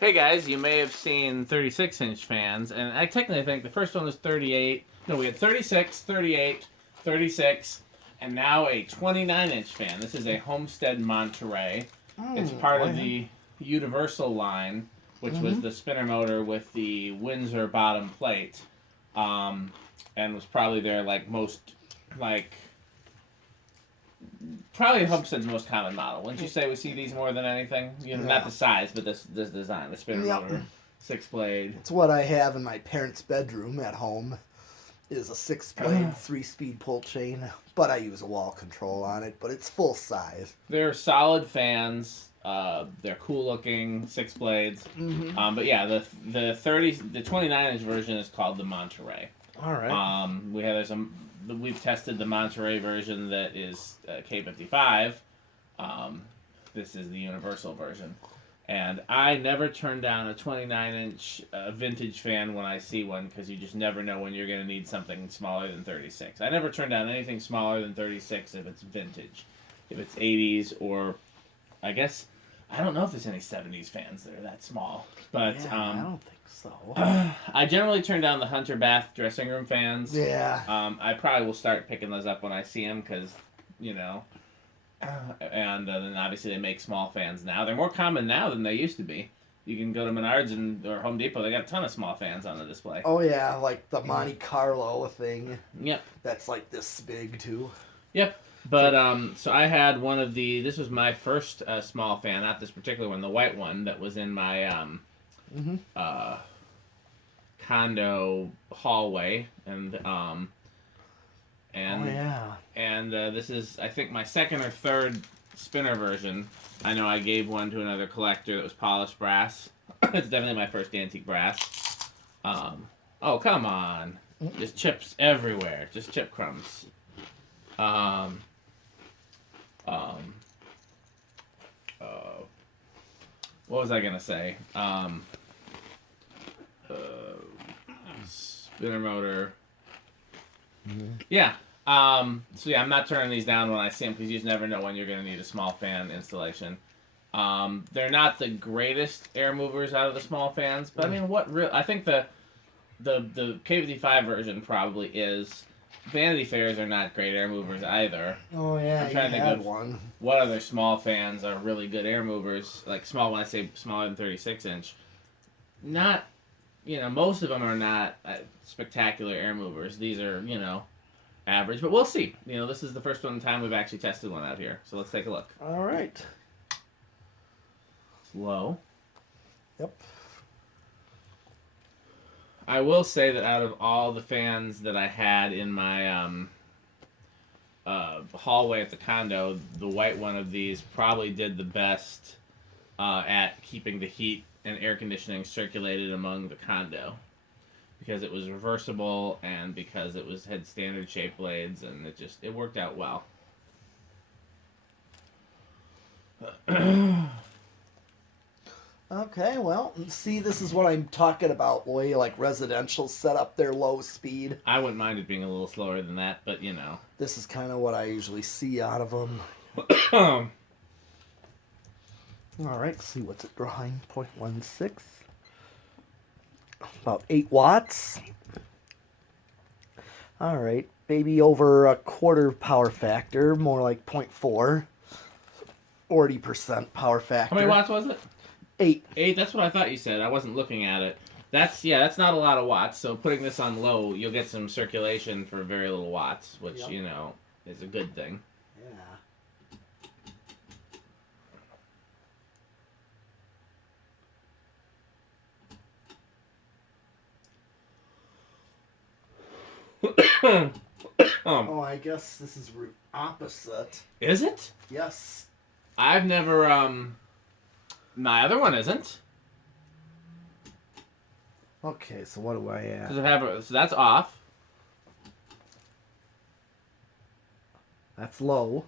Hey guys, you may have seen 36-inch fans, and I technically think the first one was 38. No, we had 36, 38, 36, and now a 29-inch fan. This is a Homestead Monterey. It's part of the Universal line, which was the spinner motor with the Windsor bottom plate, and was probably their probably Homestead's most common model. Wouldn't you say we see these more than anything? Not the size, but this design, the spinner motor, 6-blade. It's what I have in my parents' bedroom at home. Is a 6-blade, 3-speed pull chain, but I use a wall control on it. But it's full size. They're solid fans. They're cool looking 6 blades. But yeah, the 29-inch version is called the Monterey. All right. We've tested the Monterey version that is K55. This is the Universal version. And I never turn down a 29-inch vintage fan when I see one, because you just never know when you're going to need something smaller than 36. I never turn down anything smaller than 36 if it's vintage. If it's 80s, or I guess, I don't know if there's any 70s fans that are that small. But I don't think so. I generally turn down the Hunter Bath dressing room fans. Yeah. I probably will start picking those up when I see them, because, and then obviously they make small fans now. They're more common now than they used to be. You can go to Menards or Home Depot. They got a ton of small fans on the display. Oh yeah, like the Monte Carlo thing. Yep. That's like this big too. Yep. But so I had one of the. This was my first small fan, not this particular one, the white one that was in my condo hallway, and this is, I think, my second or third spinner version. I know I gave one to another collector that was polished brass. It's definitely my first antique brass. Oh, come on. Just chips everywhere. Just chip crumbs. What was I going to say? Spinner motor. Yeah. So yeah, I'm not turning these down when I see them, because you just never know when you're going to need a small fan installation. They're not the greatest air movers out of the small fans, but I mean, I think the K55 version probably is. Vanity Fairs are not great air movers either. Oh yeah, I'm trying to think of one. What other small fans are really good air movers? Like small, when I say smaller than 36-inch. Not, most of them are not spectacular air movers. These are, average, but we'll see. This is the first one in time we've actually tested one out here, so let's take a look. All right. It's low. Yep. I will say that out of all the fans that I had in my hallway at the condo, the white one of these probably did the best at keeping the heat and air conditioning circulated among the condo, because it was reversible and because it had standard shape blades, and it worked out well. Okay, well, see, this is what I'm talking about, boy. Like residential set up their low speed. I wouldn't mind it being a little slower than that, but This is kind of what I usually see out of them. All right, see what's it drawing. 0.16. About 8 watts. All right, maybe over a quarter power factor, more like 0.4. 40% power factor. How many watts was it? 8. 8, that's what I thought you said. I wasn't looking at it. That's not a lot of watts, so putting this on low, you'll get some circulation for very little watts, which, is a good thing. Yeah. Oh, I guess this is opposite. Is it? Yes. I've never, my other one isn't. Okay, so what do I add? So that's off. That's low.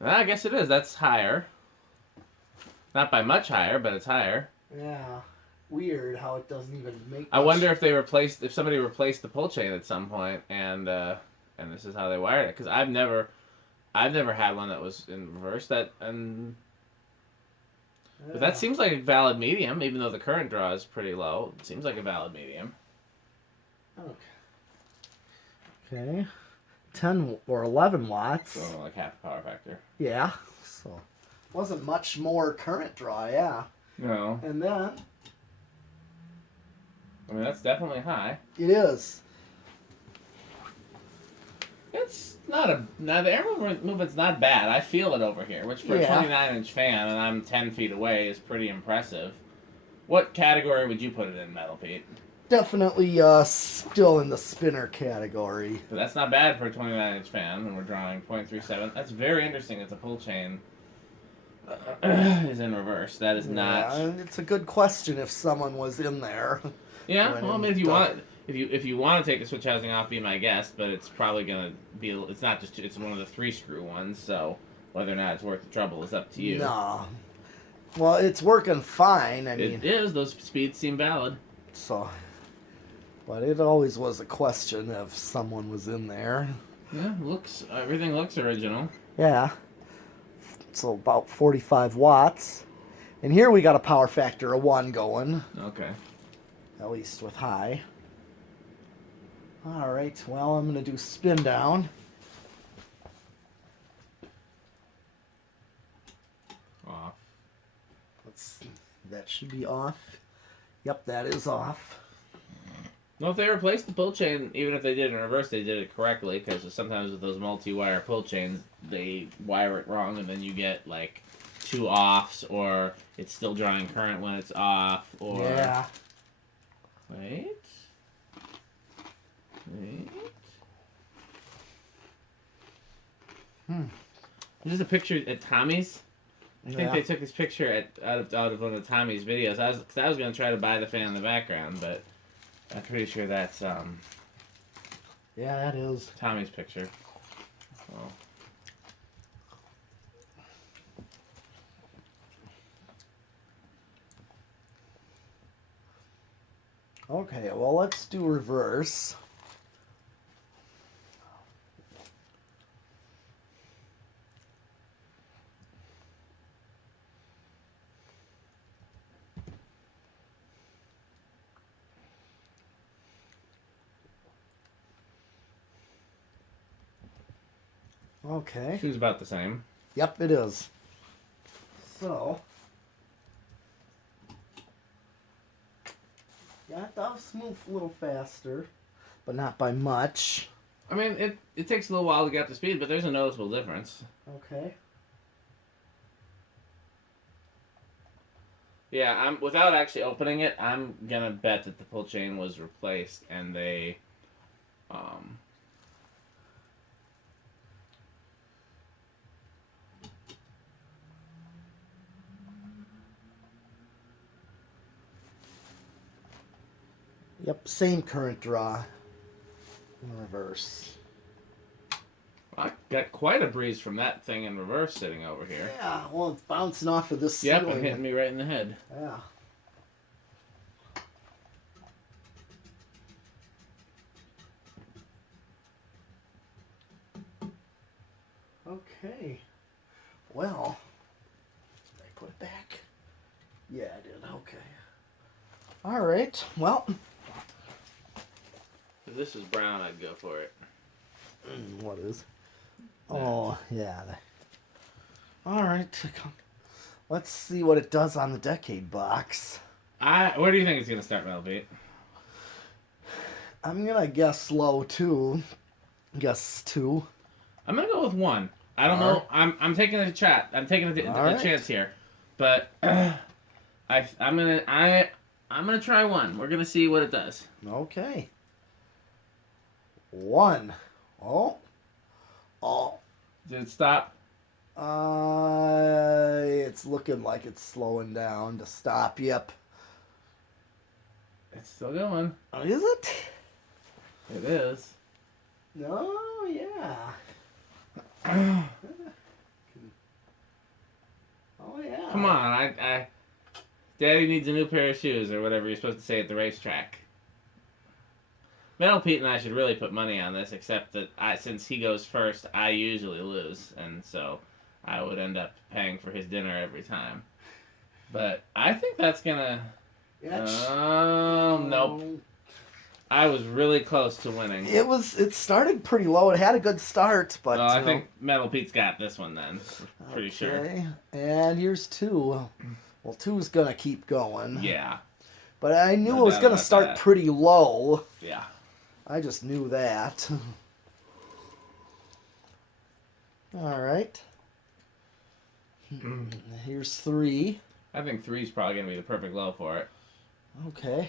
I guess it is. That's higher. Not by much higher, but it's higher. Yeah. Weird how it doesn't even make. I wonder if somebody replaced the pull chain at some point, and this is how they wired it. Because I've never had one that was in reverse. But Yeah. that seems like a valid medium, even though the current draw is pretty low. It seems like a valid medium. Okay. 10 or 11 watts. So like half the power factor. Yeah. So wasn't much more current draw, yeah. No. And then I mean, that's definitely high. it is. It's not a... Now, the air movement's not bad. I feel it over here, which for a 29-inch fan, and I'm 10 feet away, is pretty impressive. What category would you put it in, Metal Pete? Definitely still in the spinner category. But that's not bad for a 29-inch fan, and we're drawing 0.37. That's very interesting that the pull chain is in reverse. That is not... Yeah, and it's a good question if someone was in there. Yeah, well, I mean, if you want to take the switch housing off, be my guest, but it's probably gonna be. It's not just. It's one of the 3-screw ones, so whether or not it's worth the trouble is up to you. No. Well, it's working fine. I mean, It is. Those speeds seem valid. so. But it always was a question if someone was in there. Yeah, everything looks original. Yeah. So about 45 watts. And here we got a power factor of 1 going. Okay. At least with high. Alright, well, I'm going to do spin down. Off. That should be off. Yep, that is off. Well, if they replaced the pull chain, even if they did it in reverse, they did it correctly, because sometimes with those multi-wire pull chains, they wire it wrong, and then you get, like, 2 offs, or it's still drawing current when it's off, or... Yeah. Wait. This is a picture at Tommy's. I think they took this picture out of one of Tommy's videos. I was going to try to buy the fan in the background, but I'm pretty sure that's Yeah, that is. Tommy's picture. Okay, well, let's do reverse. Okay. She's about the same. Yep, it is. So. Yeah, it does move a little faster, but not by much. I mean, it takes a little while to get up to speed, but there's a noticeable difference. Okay. Yeah, without actually opening it, I'm gonna bet that the pull chain was replaced, and they, Yep, same current draw. In reverse. I got quite a breeze from that thing in reverse sitting over here. Yeah, well, it's bouncing off of this Yep, ceiling. and hitting me right in the head. Yeah. Okay. Well, did I put it back? Yeah, I did. Okay. All right. Well. If this is brown, I'd go for it. What is? Oh, yeah. All right. Let's see what it does on the decade box. Where do you think it's gonna start, Melbeat? I'm gonna guess low 2. Guess 2. I'm gonna go with 1. I don't know. I'm taking a chat. I'm taking a chance here, but I'm gonna try 1. We're gonna see what it does. Okay. 1. Oh. Did it stop? It's looking like it's slowing down to stop. Yep. It's still going. Oh, is it? It is. No, yeah. Oh, yeah. Come on, Daddy needs a new pair of shoes, or whatever you're supposed to say at the racetrack. Metal Pete and I should really put money on this, except that since he goes first, I usually lose, and so I would end up paying for his dinner every time. But I think that's gonna. Nope. I was really close to winning. It started pretty low. It had a good start, but well, I think Metal Pete's got this one then. Pretty sure. And here's 2. Well, 2's gonna keep going. Yeah. But I knew it was gonna start pretty low. Yeah. I just knew that. All right. Here's 3. I think 3's probably gonna be the perfect low for it. Okay.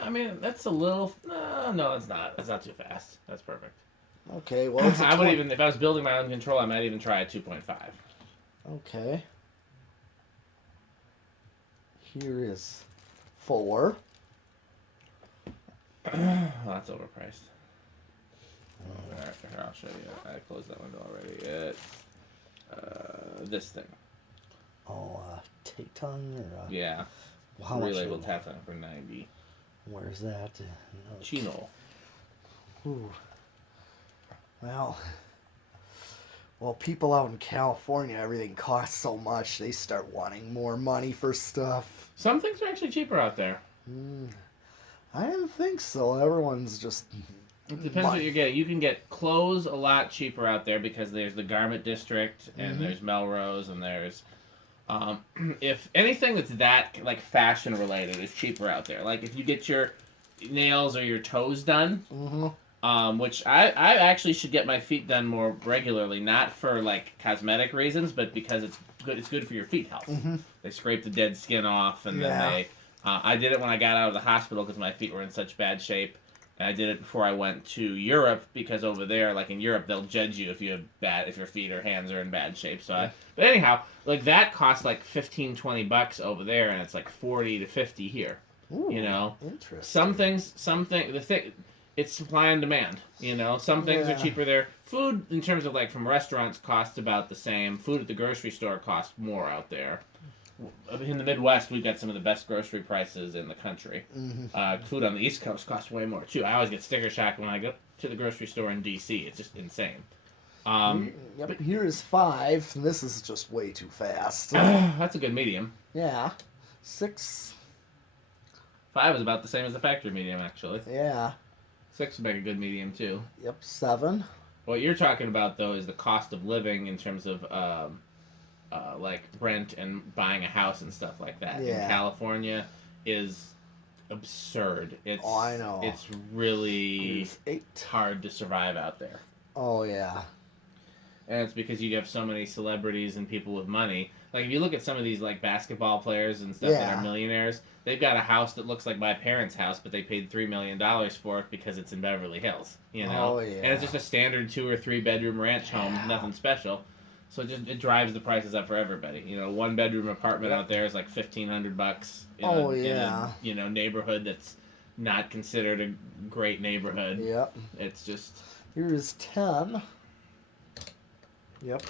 I mean, that's a little. No, it's not. That's not too fast. That's perfect. Okay, well, it's I would even, if I was building my own control, I might even try a 2.5. Okay. Here is 4. Well, that's overpriced. Here, I'll show you. I closed that window already. It's this thing. Oh, Taitung or yeah. How much? Relabeled Taitung for 90. Where's that? Chino. Ooh. Well, people out in California, everything costs so much, they start wanting more money for stuff. Some things are actually cheaper out there. I didn't think so. Everyone's just... It depends what you're getting. You can get clothes a lot cheaper out there because there's the garment district and there's Melrose and there's... if anything that's that, like, fashion related is cheaper out there. Like, if you get your nails or your toes done... which I actually should get my feet done more regularly, not for like cosmetic reasons, but because it's good for your feet health. They scrape the dead skin off, and then they. I did it when I got out of the hospital because my feet were in such bad shape, and I did it before I went to Europe because over there, like in Europe, they'll judge you if if your feet or hands are in bad shape. So, but anyhow, like that costs like $15-$20 over there, and it's like $40 to $50 here. Ooh, you know, interesting. It's supply and demand, you know. Some things are cheaper there. Food, in terms of, like, from restaurants, costs about the same. Food at the grocery store costs more out there. In the Midwest, we've got some of the best grocery prices in the country. Food on the East Coast costs way more, too. I always get sticker shock when I go to the grocery store in D.C. It's just insane. But here is 5, and this is just way too fast. That's a good medium. Yeah. 6. 5 is about the same as the factory medium, actually. Yeah. 6 would make a good medium, too. Yep, 7. What you're talking about, though, is the cost of living in terms of, like, rent and buying a house and stuff like that. Yeah. In California is absurd. I know. It's really 8. hard to survive out there. Oh, yeah. And it's because you have so many celebrities and people with money. Like, if you look at some of these, like, basketball players and stuff that are millionaires, they've got a house that looks like my parents' house, but they paid $3 million for it because it's in Beverly Hills, you know? Oh, yeah. And it's just a standard 2 or 3 bedroom ranch home, nothing special. So it drives the prices up for everybody. You know, 1 bedroom apartment out there is like $1,500 in a, you know, neighborhood that's not considered a great neighborhood. Yep. It's just... Here is 10. Yep.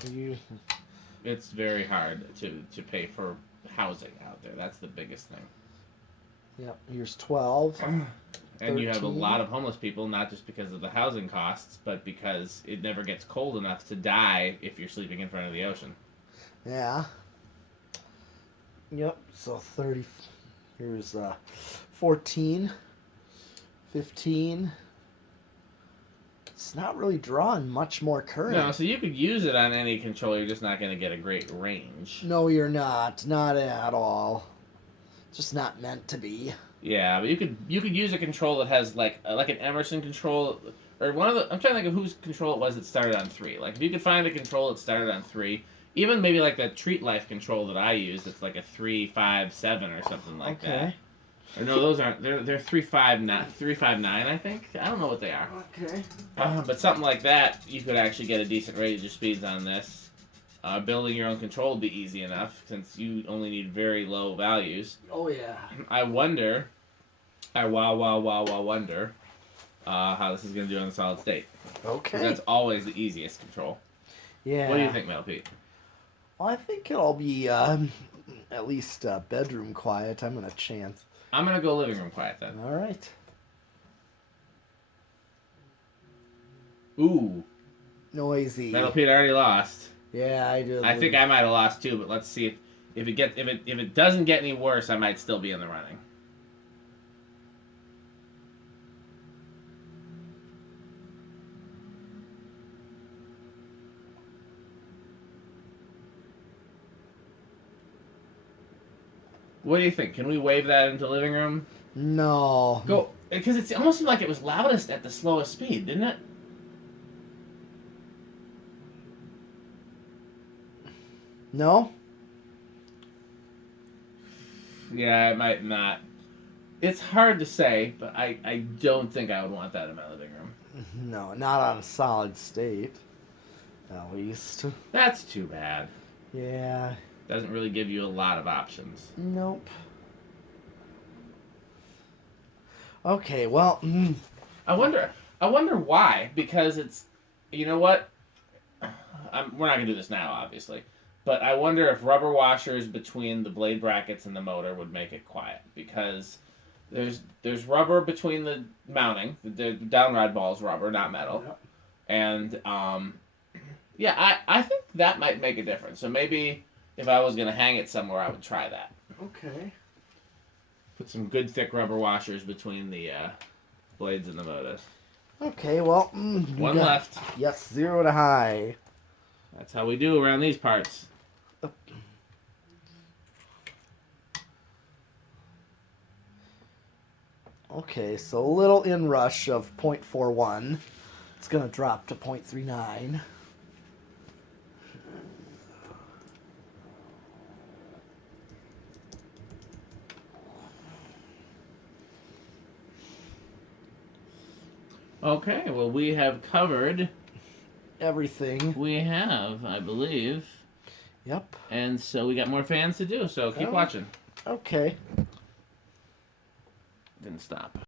It's very hard to pay for housing out there. That's the biggest thing. Yep. Here's 12. And you have a lot of homeless people, not just because of the housing costs, but because it never gets cold enough to die if you're sleeping in front of the ocean. Yeah. Yep. So 30. Here's 14. 15. It's not really drawing much more current. No, so you could use it on any controller, you're just not going to get a great range. No, you're not. Not at all. It's just not meant to be. Yeah, but you could use a control that has like an Emerson control, or one of the. I'm trying to think of whose control it was that started on 3. Like if you could find a control that started on 3, even maybe like that Treat Life control that I use, that's like a 357 or something like that. Or no, those aren't. They're 359, I think. I don't know what they are. Okay. But something like that, you could actually get a decent range of speeds on this. Building your own control would be easy enough since you only need very low values. Oh yeah. I wonder. I wonder how this is going to do on the solid state. Okay. That's always the easiest control. Yeah. What do you think, Mel Pete? Well, I think it'll be at least bedroom quiet. I'm gonna chance. I'm going to go living room quiet then. All right. Ooh. Noisy. Metal Pete already lost. Yeah, I do. I think I might have lost too, but let's see if it doesn't get any worse, I might still be in the running. What do you think? Can we wave that into living room? No. Go, because it almost seemed like it was loudest at the slowest speed, didn't it? No? Yeah, it might not. It's hard to say, but I don't think I would want that in my living room. No, not on a solid state. At least. That's too bad. Yeah. Doesn't really give you a lot of options. Nope. Okay, well. I wonder why. Because it's, you know what? We're not gonna do this now, obviously. But I wonder if rubber washers between the blade brackets and the motor would make it quiet. Because there's rubber between the mounting. The downrod ball is rubber, not metal. Yep. And yeah, I think that might make a difference. So maybe if I was gonna hang it somewhere, I would try that. Okay. Put some good thick rubber washers between the blades and the motors. Okay, well. One left. Yes, 0 to high. That's how we do around these parts. Okay, so a little inrush of 0.41. It's going to drop to 0.39. Okay, well, we have covered everything. We have, I believe. Yep. And so we got more fans to do, so keep watching. Okay. Didn't stop.